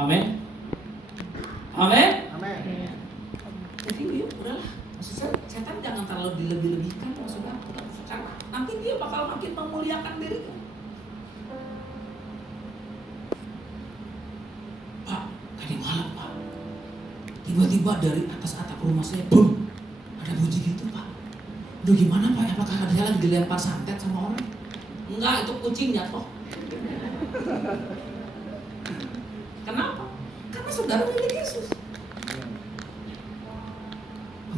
Amin. Amin. Amin. Jadi ya udahlah, maksudnya setan jangan terlalu dilebih-lebihkan maksudnya, karena nanti dia bakal makin memuliakan dirinya. Pak, tadi malam Pak, tiba-tiba dari atas atap rumah saya, boom, ada bunyi gitu Pak. Aduh gimana Pak, apakah saya lagi dilempar santet sama orang? Enggak, itu kucing jatuh. Kenapa? Karena saudara milik Yesus.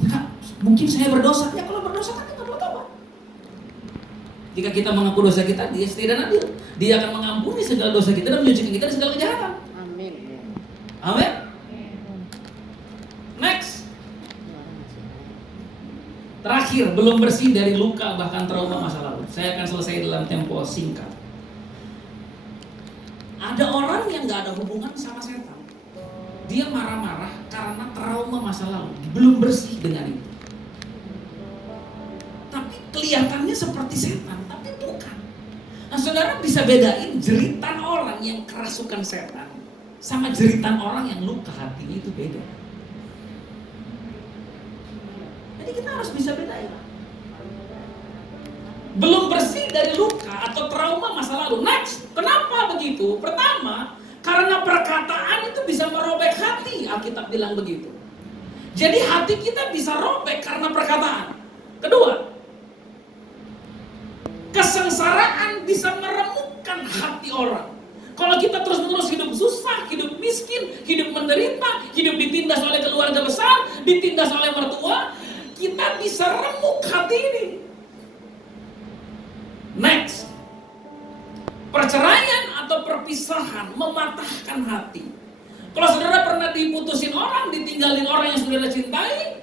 Kak, mungkin saya berdosa. Ya kalau berdosa kan nggak perlu tobat. Jika kita mengaku dosa kita, Dia setia dan adil. Dia akan mengampuni segala dosa kita dan menyucikan kita dari segala kejahatan. Amin. Amin. Next. Terakhir, belum bersih dari luka bahkan trauma masa lalu. Saya akan selesai dalam tempo singkat. Ada orang yang nggak ada hubungan sama setan. Dia marah-marah karena trauma masa lalu, belum bersih dengan itu. Tapi kelihatannya seperti setan, tapi bukan. Nah, saudara bisa bedain jeritan orang yang kerasukan setan sama jeritan orang yang luka hatinya itu beda. Jadi kita harus bisa bedain. Belum bersih dari luka atau trauma masa lalu. Next, kenapa begitu? Pertama, karena perkataan itu bisa merobek hati, Alkitab bilang begitu. Jadi hati kita bisa robek karena perkataan. Kedua, kesengsaraan bisa meremukkan hati orang. Kalau kita terus-menerus hidup susah, hidup miskin, hidup menderita, hidup ditindas oleh keluarga besar, ditindas oleh mertua, kita bisa remuk hati ini. Next, perceraian atau perpisahan mematahkan hati. Kalau saudara pernah diputusin orang, ditinggalin orang yang saudara cintai,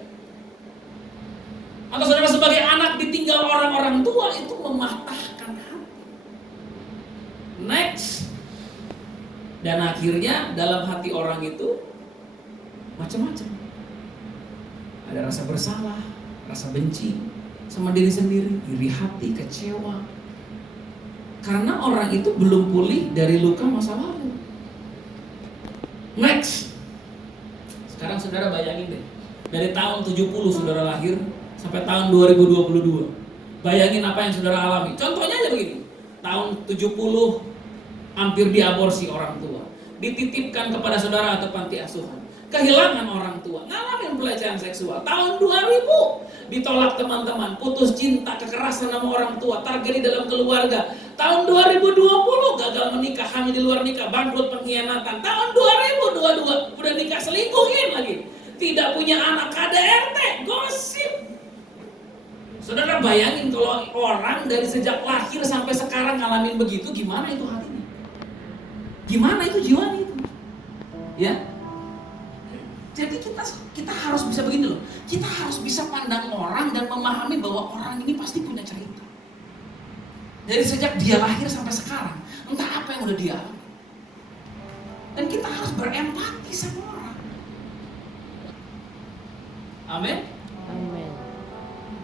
atau saudara sebagai anak ditinggal orang-orang tua, itu mematahkan hati. Next, dan akhirnya dalam hati orang itu macam-macam. Ada rasa bersalah, rasa benci sama diri sendiri, iri hati, kecewa. Karena orang itu belum pulih dari luka masa lalu. Next. Sekarang saudara bayangin deh. Dari tahun 70 saudara lahir sampai tahun 2022. Bayangin apa yang saudara alami. Contohnya aja begini. Tahun 70 hampir diaborsi orang tua. Dititipkan kepada saudara atau panti asuhan. Kehilangan orang tua, ngalamin pelecehan seksual. Tahun 2000 ditolak teman-teman, putus cinta, kekerasan sama orang tua, tragedi dalam keluarga. Tahun 2020 gagal menikah, hamil di luar nikah, bangkrut, pengkhianatan. Tahun 2022 udah nikah, selingkuhin lagi. Tidak punya anak, KDRT, gosip. Saudara bayangin kalau orang dari sejak lahir sampai sekarang ngalamin begitu, gimana itu hatinya? Gimana itu jiwanya itu? Ya. Jadi kita harus bisa begini loh. Kita harus bisa pandang orang dan memahami bahwa orang ini pasti punya cerita. Dari sejak dia lahir sampai sekarang, entah apa yang udah dia alami. Dan kita harus berempati sama orang. Amin. Amin.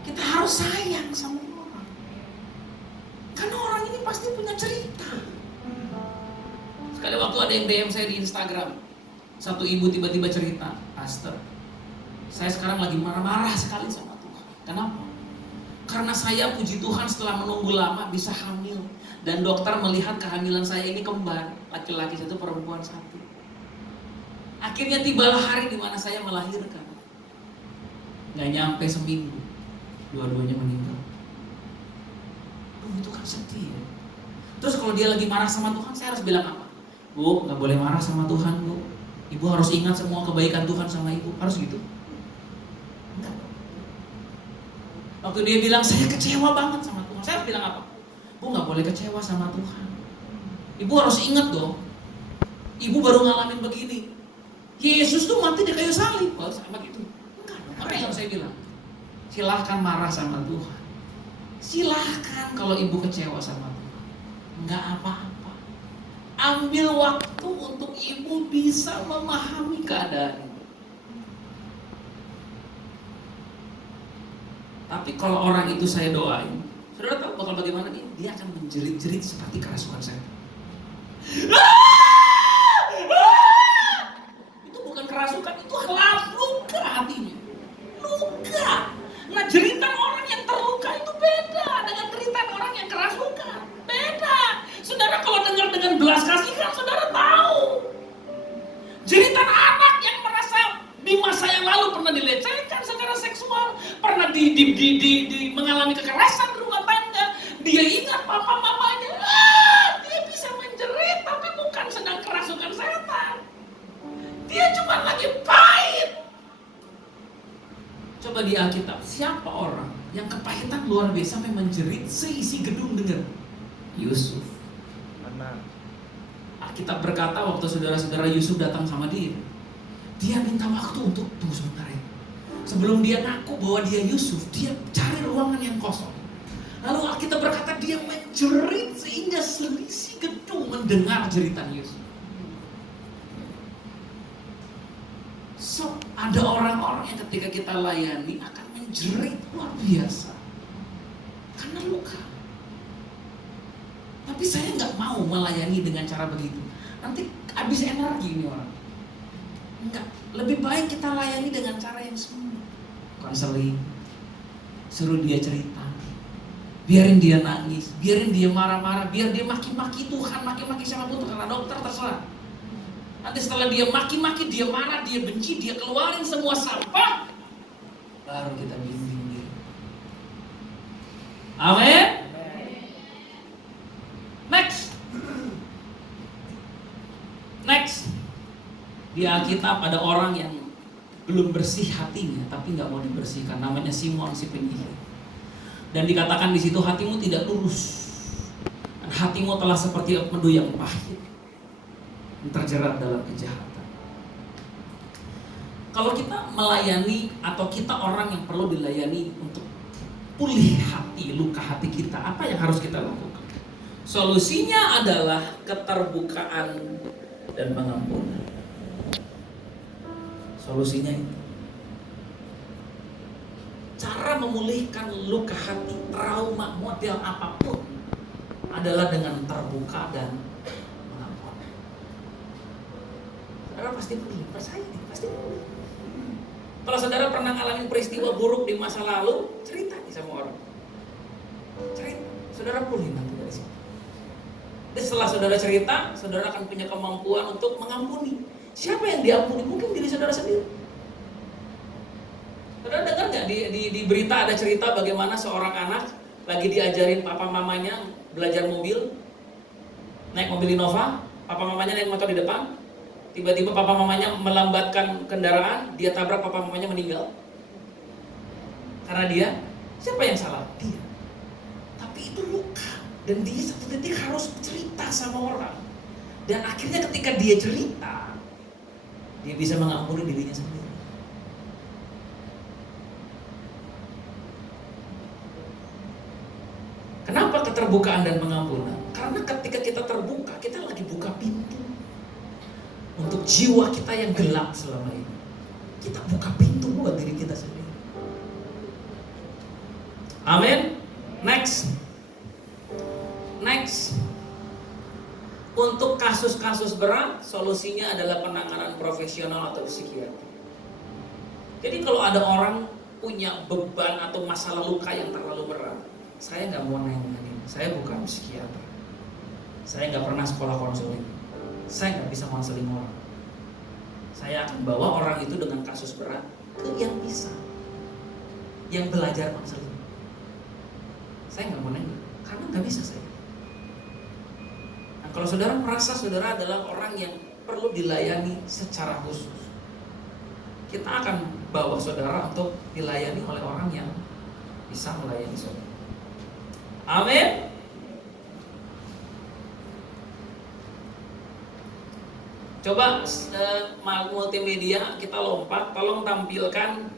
Kita harus sayang sama orang. Karena orang ini pasti punya cerita. Sekali waktu ada yang DM saya di Instagram. Satu ibu tiba-tiba cerita, Pastor, saya sekarang lagi marah-marah sekali sama Tuhan. Kenapa? Karena saya puji Tuhan setelah menunggu lama bisa hamil. Dan dokter melihat kehamilan saya ini kembar. Laki-laki satu, perempuan satu. Akhirnya tibalah hari di mana saya melahirkan. Gak nyampe seminggu, dua-duanya meninggal. Itu kan sedih ya. Terus kalau dia lagi marah sama Tuhan, saya harus bilang apa? Bu, gak boleh marah sama Tuhan, Bu. Ibu harus ingat semua kebaikan Tuhan sama ibu. Harus gitu? Enggak. Waktu dia bilang saya kecewa banget sama Tuhan, saya harus bilang apa? Bu gak boleh kecewa sama Tuhan. Ibu harus ingat dong, ibu baru ngalamin begini. Yesus tuh mati di kayu salib. Oh, sama gitu. Enggak dong. Apa yang harus saya bilang? Silahkan marah sama Tuhan. Silahkan kalau ibu kecewa sama Tuhan. Enggak apa-apa. Ambil waktu untuk ibu bisa memahami keadaan ini. Tapi kalau orang itu saya doain, saudara tahu bakal bagaimana dia? Dia akan menjerit-jerit seperti kerasukan setan. mengalami kekerasan di rumah tangga, dia ingat papa mamanya, dia bisa menjerit tapi bukan sedang kerasukan setan. Dia cuma lagi pahit. Coba di Alkitab, siapa orang yang kepahitan luar biasa sampai menjerit seisi gedung dengar? Yusuf. Alkitab berkata waktu saudara-saudara Yusuf datang sama dia minta waktu untuk tunggu sebentar ya. Sebelum dia ngaku bahwa dia Yusuf, dia cari ruangan yang kosong. Lalu Alkitab berkata dia menjerit sehingga seisi gedung mendengar jeritan Yusuf. So, ada orang-orang yang ketika kita layani akan menjerit luar biasa karena luka. Tapi saya nggak mau melayani dengan cara begitu. Nanti habis energi ini orang. Enggak, lebih baik kita layani dengan cara yang smooth. Konseling, suruh dia cerita, biarin dia nangis, biarin dia marah-marah, biar dia maki-maki Tuhan, maki-maki siapapun, karena dokter terserah. Nanti setelah dia maki-maki, dia marah, dia benci, dia keluarin semua sampah, baru kita bimbing dia. Amin. Next. Di Alkitab ada orang yang belum bersih hatinya, tapi nggak mau dibersihkan. Namanya Simon si penyihir. Dan dikatakan di situ hatimu tidak lurus. Dan hatimu telah seperti empedu yang pahit, yang terjerat dalam kejahatan. Kalau kita melayani atau kita orang yang perlu dilayani untuk pulih hati, luka hati kita, apa yang harus kita lakukan? Solusinya adalah keterbukaan dan pengampunan. Solusinya itu. Cara memulihkan luka hati, trauma, model apapun adalah dengan terbuka dan mengampuni. Saudara pasti pulih, percaya pasti pulih. Kalau saudara pernah ngalamin peristiwa buruk di masa lalu, cerita nih sama orang. Cerita, saudara pulih nanti dari situ. Dan setelah saudara cerita, saudara akan punya kemampuan untuk mengampuni. Siapa yang diampuni? Mungkin diri saudara sendiri. Saudara dengar nggak di berita ada cerita bagaimana seorang anak lagi diajarin papa mamanya belajar mobil, naik mobil Innova, papa mamanya naik motor di depan, tiba-tiba papa mamanya melambatkan kendaraan, dia tabrak papa mamanya meninggal. Karena dia, siapa yang salah? Dia. Tapi itu luka. Dan dia satu detik harus cerita sama orang. Dan akhirnya ketika dia cerita, dia bisa mengampuni dirinya sendiri. Kenapa keterbukaan dan pengampunan? Karena ketika kita terbuka, kita lagi buka pintu untuk jiwa kita yang gelap selama ini. Kita buka pintu buat diri kita sendiri. Amin. Next. Untuk kasus-kasus berat, solusinya adalah penanganan profesional atau psikiater. Jadi kalau ada orang punya beban atau masalah luka yang terlalu berat, saya nggak mau nanganin. Saya bukan psikiater. Saya nggak pernah sekolah konseling. Saya nggak bisa konseling orang. Saya akan bawa orang itu dengan kasus berat ke yang bisa, yang belajar konseling. Saya nggak mau nanya, karena nggak bisa saya. Nah, kalau saudara merasa saudara adalah orang yang perlu dilayani secara khusus, kita akan bawa saudara untuk dilayani oleh orang yang bisa melayani saudara. Amin. Coba multimedia kita lompat, tolong tampilkan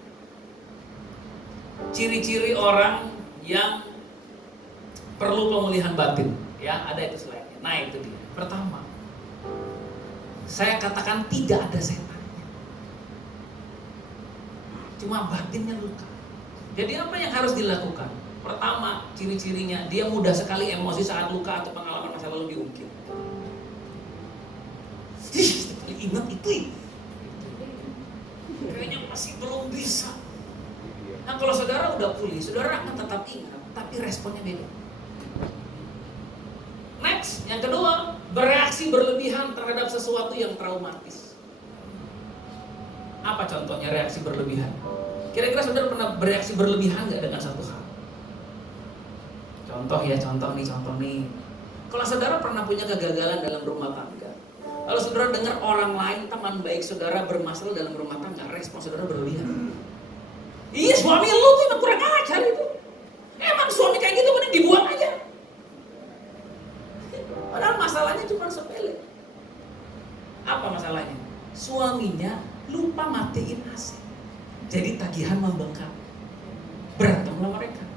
ciri-ciri orang yang perlu pemulihan batin. Ya, ada itu slide. Nah, itu dia. Pertama, saya katakan tidak ada setannya, cuma batinnya luka. Jadi apa yang harus dilakukan? Pertama, ciri-cirinya dia mudah sekali emosi saat luka atau pengalaman masa lalu diungkit. Ingat itu, kayaknya masih belum bisa. Nah, kalau saudara udah pulih, saudara akan tetap ingat, tapi responnya beda. Next, yang kedua, bereaksi berlebihan terhadap sesuatu yang traumatis. Apa contohnya reaksi berlebihan? Kira-kira saudara pernah bereaksi berlebihan nggak dengan satu hal? Contoh nih. Kalau saudara pernah punya kegagalan dalam rumah tangga, kalau saudara dengar orang lain, teman baik saudara bermasalah dalam rumah tangga, respon saudara berlebihan. Iya, suami lu tuh emang kurang ajar itu. Emang suami kayak gitu mending dibuang aja. Padahal masalahnya cuma sepele. Apa masalahnya? Suaminya lupa matiin AC. Jadi tagihan membengkak. Berantemlah mereka.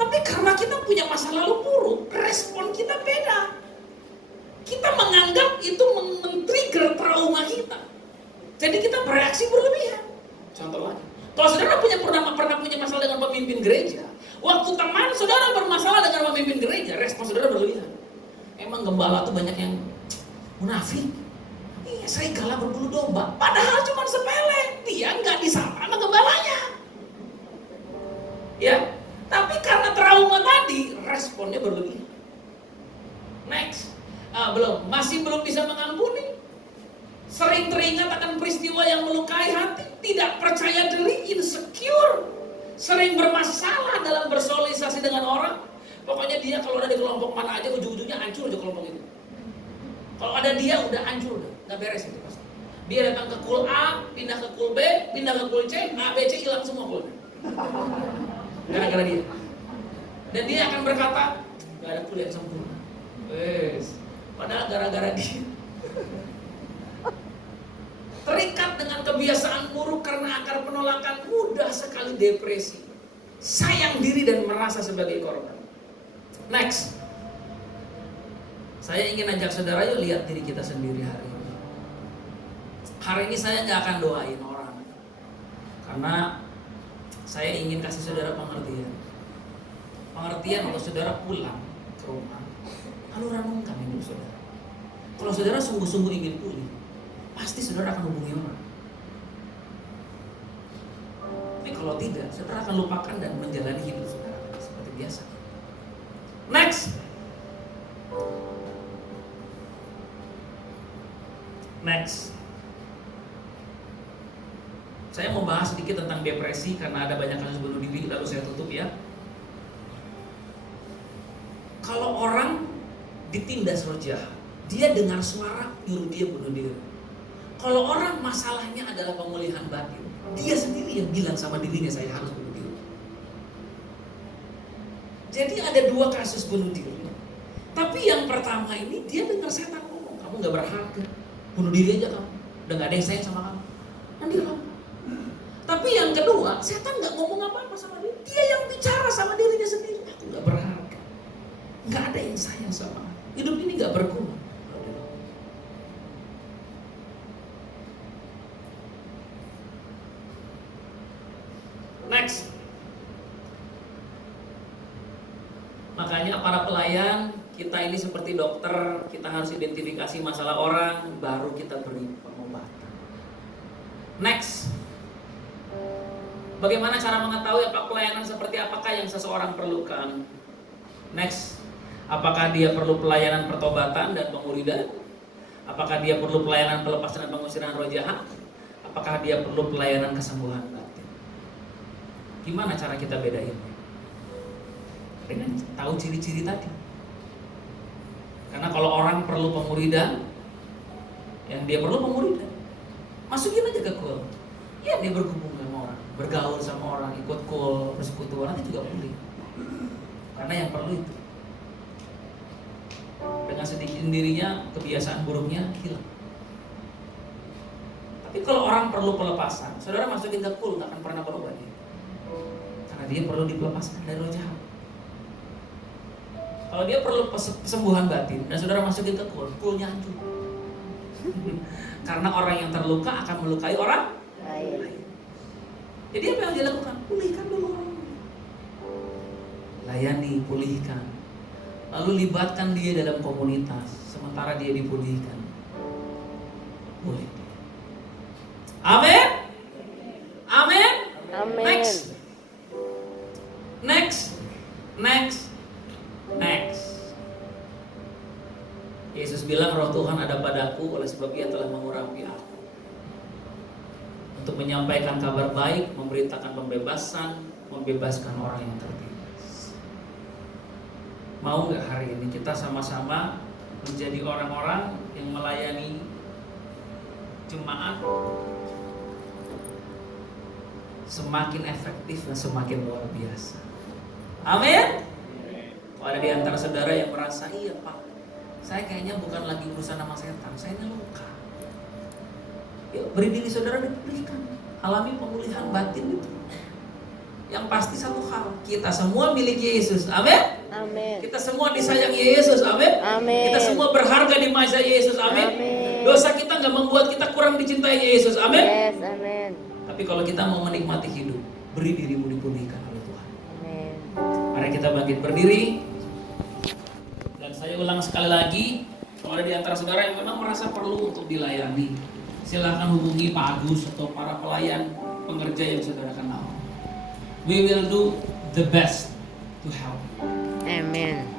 Tapi karena kita punya masa lalu buruk, respon kita beda. Kita menganggap itu men-trigger trauma kita. Jadi kita bereaksi berlebihan. Contoh lagi. Kalau saudara pernah punya masalah dengan pemimpin gereja, waktu teman saudara bermasalah dengan pemimpin gereja, respon saudara berlebihan. Emang gembala tuh banyak yang munafik. Iya, serigala berbulu domba. Padahal cuma sepele. Dia nggak disapa sama gembalanya. Ya, tapi karena trauma tadi, responnya berlebihan. Next, masih belum bisa mengampuni. Sering teringat akan peristiwa yang melukai hati, tidak percaya diri, insecure, sering bermasalah dalam bersosialisasi dengan orang. Pokoknya dia kalau ada di kelompok mana aja, ujung-ujungnya hancur aja kelompok itu. Kalau ada dia udah hancur, nggak beres itu pasti. Dia datang ke kul A, pindah ke kul B, pindah ke kul C, A, B, C hilang semua kulnya. Gara-gara dia. Dan dia akan berkata, nggak ada kul yang sempurna. Padahal gara-gara dia. Terikat dengan kebiasaan buruk karena akar penolakan, mudah sekali depresi, sayang diri dan merasa sebagai korban. Next, saya ingin ajak saudara yuk lihat diri kita sendiri hari ini. Hari ini saya nggak akan doain orang, karena saya ingin kasih saudara pengertian. Pengertian kalau saudara pulang ke rumah, lalu renungkan hidup saudara. Kalau saudara sungguh-sungguh ingin pulih, pasti saudara akan hubungi orang. Tapi kalau tidak, saudara akan lupakan dan menjalani hidup saudara seperti biasa. Next. Saya mau bahas sedikit tentang depresi karena ada banyak kasus bunuh diri, lalu saya tutup ya. Kalau orang ditindas roh jahat, dia dengar suara nyuruh dia bunuh diri. Kalau orang masalahnya adalah pemulihan batin, dia sendiri yang bilang sama dirinya saya harus bunuh diri. Jadi ada dua kasus bunuh diri. Tapi yang pertama ini dia dengar setan ngomong, kamu gak berharga, bunuh diri aja kamu, udah gak ada yang sayang sama kamu. Dan dia ngomong. Tapi yang kedua, setan gak ngomong apa-apa sama dia, dia yang bicara sama dirinya sendiri, aku gak berharga, gak ada yang sayang sama aku, hidup ini gak berguna. Next. Makanya para pelayan, kita ini seperti dokter, kita harus identifikasi masalah orang, baru kita beri pengobatan. Next. Bagaimana cara mengetahui apa pelayanan seperti apakah yang seseorang perlukan? Next. Apakah dia perlu pelayanan pertobatan dan pemuridan? Apakah dia perlu pelayanan pelepasan dan pengusiran roh jahat? Apakah dia perlu pelayanan kesembuhan batin? Gimana cara kita bedain? Dengan tahu ciri-ciri tadi. Karena kalau orang perlu pemuridan, yang dia perlu pemuridan, masukin aja ke kul. Ya dia berhubung sama orang, bergaul sama orang, ikut kul, persekutuan, nanti juga pulih. Karena yang perlu itu. Dengan sedikit sendirinya kebiasaan buruknya hilang. Tapi kalau orang perlu pelepasan, saudara masukin ke kul, gak akan pernah berubah dia. Karena dia perlu dilepaskan dari roh jahat. Kalau dia perlu kesembuhan batin dan saudara masukin ke kul, kulnya hancur. Karena orang yang terluka akan melukai orang lain. Jadi apa yang dilakukan? Pulihkan dulu orang. Layani, pulihkan. Lalu libatkan dia dalam komunitas. Sementara dia dipulihkan. Pulih. Amin. Amin. Next. Yesus bilang roh Tuhan ada padaku oleh sebab ia telah mengurapi aku untuk menyampaikan kabar baik, memberitakan pembebasan, membebaskan orang yang tertindas. Mau nggak hari ini kita sama-sama menjadi orang-orang yang melayani jemaat semakin efektif dan semakin luar biasa? Amin. Kalau ada di antara saudara yang merasa, iya Pak, saya kayaknya bukan lagi urusan sama setan, saya ini luka. Yuk, beri diri saudara dipulihkan, alami pemulihan batin itu. Yang pasti satu hal, kita semua milik Yesus, amin. Amin. Kita semua disayangi Yesus, amin. Amin. Kita semua berharga di mata Yesus, amin. Amin. Dosa kita nggak membuat kita kurang dicintai Yesus, amin. Yes, amin. Tapi kalau kita mau menikmati hidup, beri dirimu dipulihkan oleh Tuhan. Amin. Mari kita bangkit berdiri. Dan saya ulang sekali lagi, kalau ada di antara saudara yang memang merasa perlu untuk dilayani, silakan hubungi Pak Agus atau para pelayan pengerja yang saudara kenal. We will do the best to help. Amen.